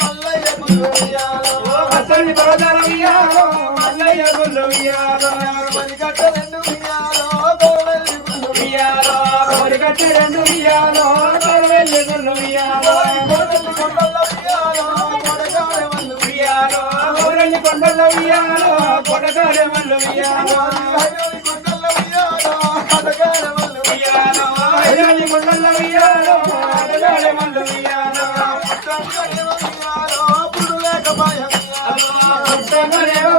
మల్లయ్య గుండు వియాలో తల్లి పరదాల ఉయ్యాలో మల్లయ్య గుళ్ళు ఉయ్యాలో గట్ట రెండు ఉయ్యాలో గోవెల్లి గుళ్ళు ఉయ్యాలో గట్ట రెండు ఉయ్యాలో గోవెల్లి గుళ్ళు ఉయ్యాలో కొండల ఉయ్యాలో కొడగాల వల్లు ఉయ్యాలో కొండల ఉయ్యాలో కొడగాల వల్లు ఉయ్యాలో కొండల ఉయ్యాలో కొడగాల వల్లు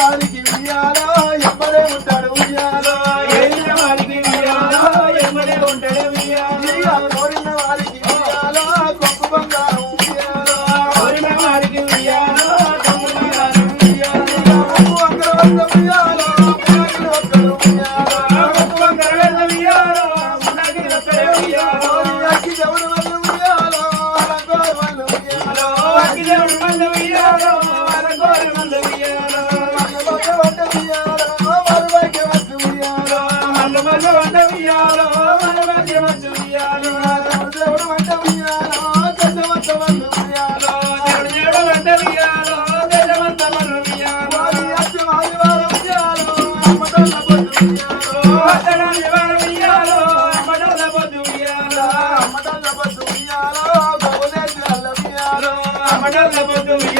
వారికి ఉయ్యాలో ఎవ్వడే ఉంటాడు ఉయ్యాలో. వాళ్ళు ఉయ్యాలో. ఉయ్యాలో మన మధ్య మధ్య ఉయ్యాలో దేవుడు వంట ఉయ్యాలో. దశమంత మంది ఉయ్యాలో దేవుడు ఏడు వంట ఉయ్యాలో దశమంత మంది ఉయ్యాలో ఆదివారం ఉయ్యాలో అమ్మటోళ్ళ పొద్దు ఉయ్యాలో అతడాది వారం ఉయ్యాలో అమ్మటోళ్ళ పొద్దు ఉయ్యాలో అమ్మటోళ్ళ పొద్దు ఉయ్యాలో గౌదేశాల ఉయ్యాలో. అమ్మటోళ్ళ పొద్దు ఉయ్యాలో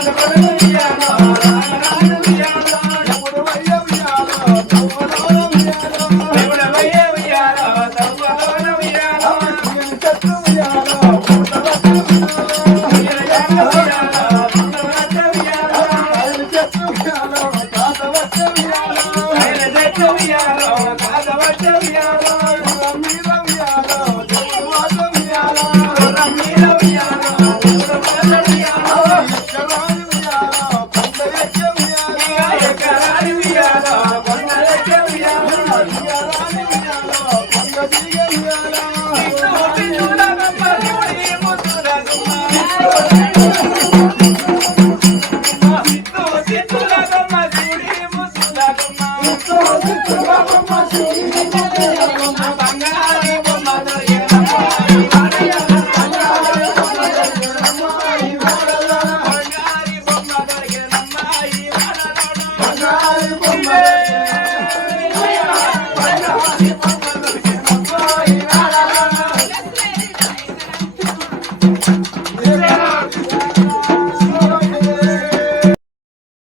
怎么那么厉害